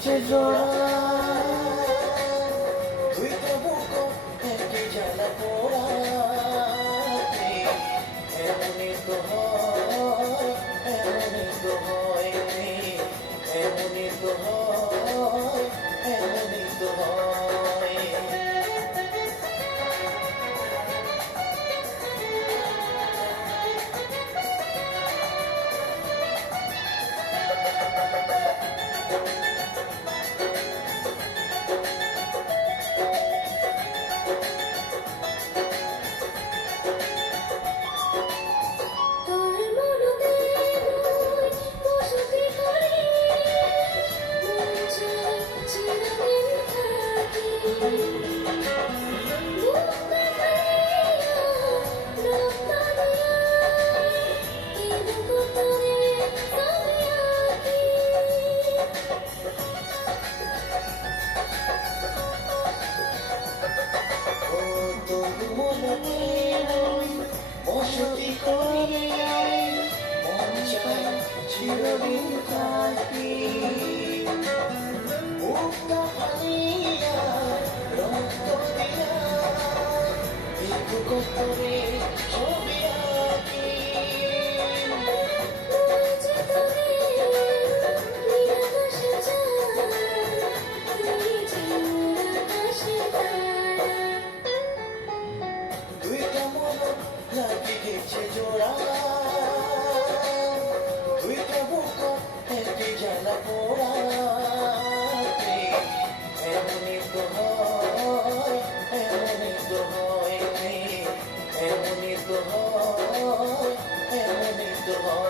গেছে জোড়া, দুইটা বুক একই জ্বালা পোড়া, এমনই তো হয়, এমনই তো হয়, এমনই তো হয়, এমনই তো হয়। বসতি করে মন চায় চিরদিন থাকি, মুক্তা হারিয়া রক্ত দিয়া বিভুক করে ছবি আঁকি। দুইটা মন লাগি গেছে জোড়া, দুইটা বুক একই জ্বালা পোড়া, এমনই তো হয়, এমনই তো হয়, এমনই তো হয়, এমনই তো হয়।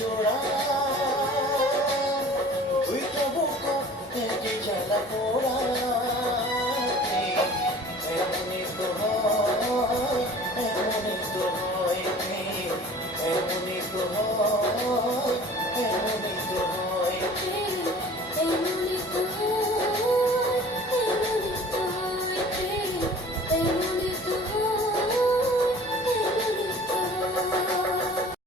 জোড়া, দুইটা বুক একই জ্বালা পোড়া।